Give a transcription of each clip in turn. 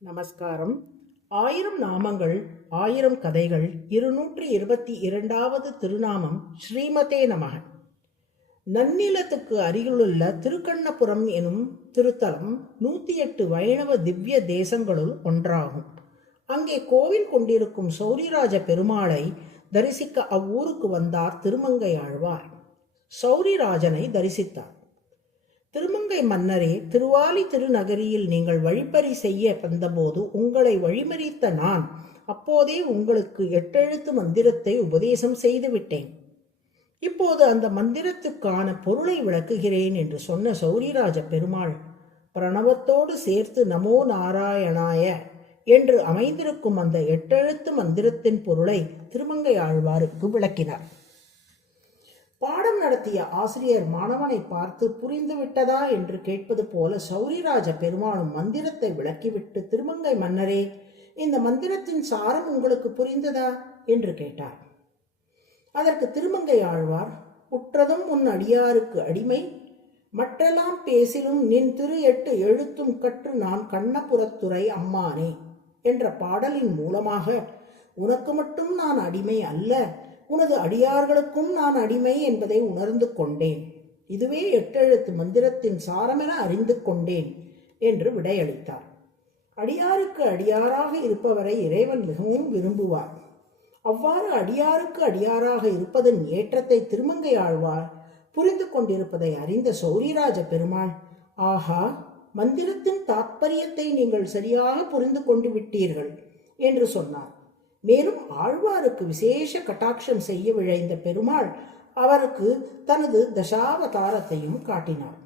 நமஸ்காரம். ஆயிரம் நாமங்கள் ஆயிரம் கதைகள் இருநூற்றி இருபத்தி இரண்டாவது திருநாமம் ஸ்ரீமதே நமக. நன்னிலத்துக்கு அருகிலுள்ள திருக்கண்ணபுரம் எனும் திருத்தலம் நூற்றி எட்டு வைணவ திவ்ய தேசங்களுள் ஒன்றாகும். அங்கே கோவில் கொண்டிருக்கும் சௌரிராஜ பெருமாளை தரிசிக்க அவ்வூருக்கு வந்தார் திருமங்கை ஆழ்வார். சௌரிராஜனை தரிசித்தார். திருமங்கை மன்னரே திருவாலி திருநகரியில் நீங்கள் வழிப்பறி செய்ய வந்தபோது உங்களை வழிமறித்த நான் அப்போதே உங்களுக்கு எட்டெழுத்து மந்திரத்தை உபதேசம் செய்துவிட்டேன் இப்போது அந்த மந்திரத்துக்கான பொருளை விளக்குகிறேன் என்று சொன்ன சௌரிராஜ பெருமாள் பிரணவத்தோடு சேர்த்து நமோ நாராயணாய என்று அமைந்திருக்கும் அந்த எட்டெழுத்து மந்திரத்தின் பொருளை திருமங்கை ஆழ்வாருக்கு விளக்கினார். நடத்திய ஆசிரியர் மாணவனை பார்த்து புரிந்துவிட்டதா என்று கேட்பது போல சௌரிராஜ பெருமாளும் மந்திரத்தை விளக்கிவிட்டு திருமங்கை மன்னரே இந்த மந்திரத்தின் சாரம் உங்களுக்கு புரிந்ததா? என்று கேட்டார். அதற்கு திருமங்கை ஆழ்வார் உற்றதும் உன் அடியாருக்கு அடிமை. மற்றெல்லாம் பேசிலும் நின் திரு எட்டு எழுத்தும் கற்று நான் கண்ணபுரத்துறை அம்மானே என்ற பாடலின் மூலமாக உனக்கு மட்டும் நான் அடிமை அல்ல உனது அடியார்களுக்கும் நான் அடிமை என்பதை உணர்ந்து கொண்டேன். இதுவே எட்டெழுத்து மந்திரத்தின் சாரமென அறிந்து கொண்டேன் என்று விடையளித்தார். அடியாருக்கு அடியாராக இருப்பவரை இறைவன் மிகவும் விரும்புவார். அவ்வாறு அடியாருக்கு அடியாராக இருப்பதன் ஏற்றத்தை திருமங்கை ஆழ்வார் புரிந்து கொண்டிருப்பதை அறிந்த சௌரிராஜ பெருமாள் ஆஹா மந்திரத்தின் தாத்பரியத்தை நீங்கள் சரியாக புரிந்து கொண்டு விட்டீர்கள் என்று சொன்னார். மேலும் ஆழ்வாருக்கு விசேஷ கட்டாட்சம் செய்ய விழைந்த பெருமாள் அவருக்கு தனது தசாவதாரத்தையும் காட்டினார்.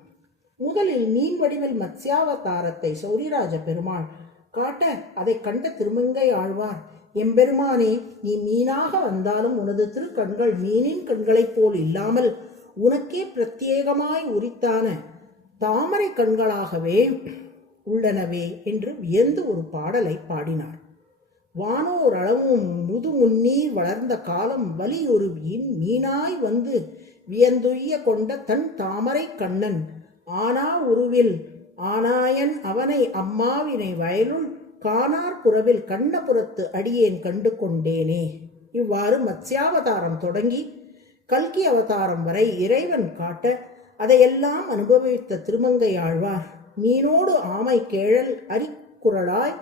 முதலில் மீன் வடிவில் மத்ஸ்யாவதாரத்தை சௌரிராஜ பெருமாள் காட்ட அதை கண்ட திருமங்கை ஆழ்வார் எம்பெருமானே நீ மீனாக வந்தாலும் உனது திரு கண்கள் மீனின் கண்களைப் போல் இல்லாமல் உனக்கே பிரத்யேகமாய் உரித்தான தாமரை கண்களாகவே உள்ளனவே என்று வியந்து ஒரு பாடலை பாடினார். வானோர் அளவும் முதுமுன்னீர் வளர்ந்த காலம் வலி ஒரு மீனாய் வந்து வியந்துய்ய கொண்ட தன் தாமரை கண்ணன். ஆனா உருவில் ஆனாயன் அவனை அம்மாவினை வயலுள் காணார் புறவில் கண்ணபுரத்து அடியேன் கண்டு கொண்டேனே. இவ்வாறு மத்ஸ்யாவதாரம் தொடங்கி கல்கி அவதாரம் வரை இறைவன் காட்ட அதையெல்லாம் அனுபவித்த திருமங்கை ஆழ்வார். மீனோடு ஆமை கேழல் அரிக்குரலாய்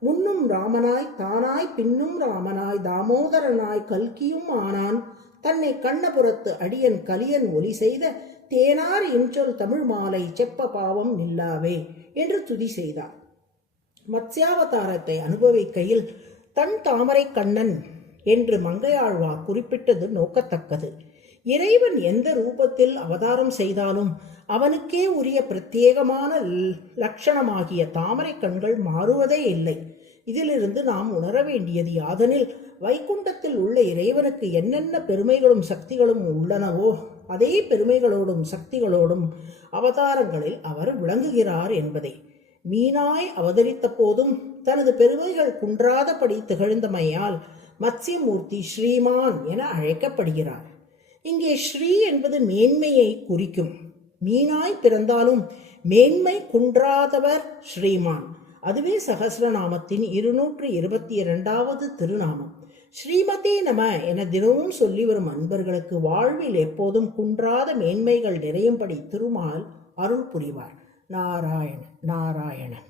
முன்னும் ராமனாய் தானாய் பின்னும் ராமனாய் தாமோதரனாய் கல்கியும் ஆனான். தன்னை கண்ணபுரத்து அடியன் கலியன் ஒலி செய்த தேனார் இன்றொல் தமிழ் மாலை செப்ப பாவம் நில்லாவே என்று துதி செய்தார். மத்ஸ்யாவதாரத்தை அனுபவிக்கையில் தன் தாமரை கண்ணன் என்று மங்கையாழ்வா குறிப்பிட்டது நோக்கத்தக்கது. இறைவன் எந்த ரூபத்தில் அவதாரம் செய்தாலும் அவனுக்கே உரிய பிரத்யேகமான லட்சணமாகிய தாமரை கண்கள் மாறுவதே இல்லை. இதிலிருந்து நாம் உணர வேண்டியது யாதனில் வைகுண்டத்தில் உள்ள இறைவனுக்கு என்னென்ன பெருமைகளும் சக்திகளும் உள்ளனவோ அதே பெருமைகளோடும் சக்திகளோடும் அவதாரங்களில் அவர் விளங்குகிறார் என்பதே. மீனாய் அவதரித்த போதும் தனது பெருமைகள் குன்றாதபடி திகழ்ந்தமையால் மத்ஸ்யமூர்த்தி ஸ்ரீமான் என அழைக்கப்படுகிறார். இங்கே ஸ்ரீ என்பது மேன்மையை குறிக்கும். மீனாய் பிறந்தாலும் மேன்மை குன்றாதவர் ஸ்ரீமான். அதுவே சகசிரநாமத்தின் இருநூற்று இருபத்தி இரண்டாவது திருநாமம். ஸ்ரீமதே நம என தினமும் சொல்லி வரும் அன்பர்களுக்கு வாழ்வில் எப்போதும் குன்றாத மேன்மைகள் நிறையும்படி திருமால் அருள் புரிவார். நாராயணன் நாராயணன்.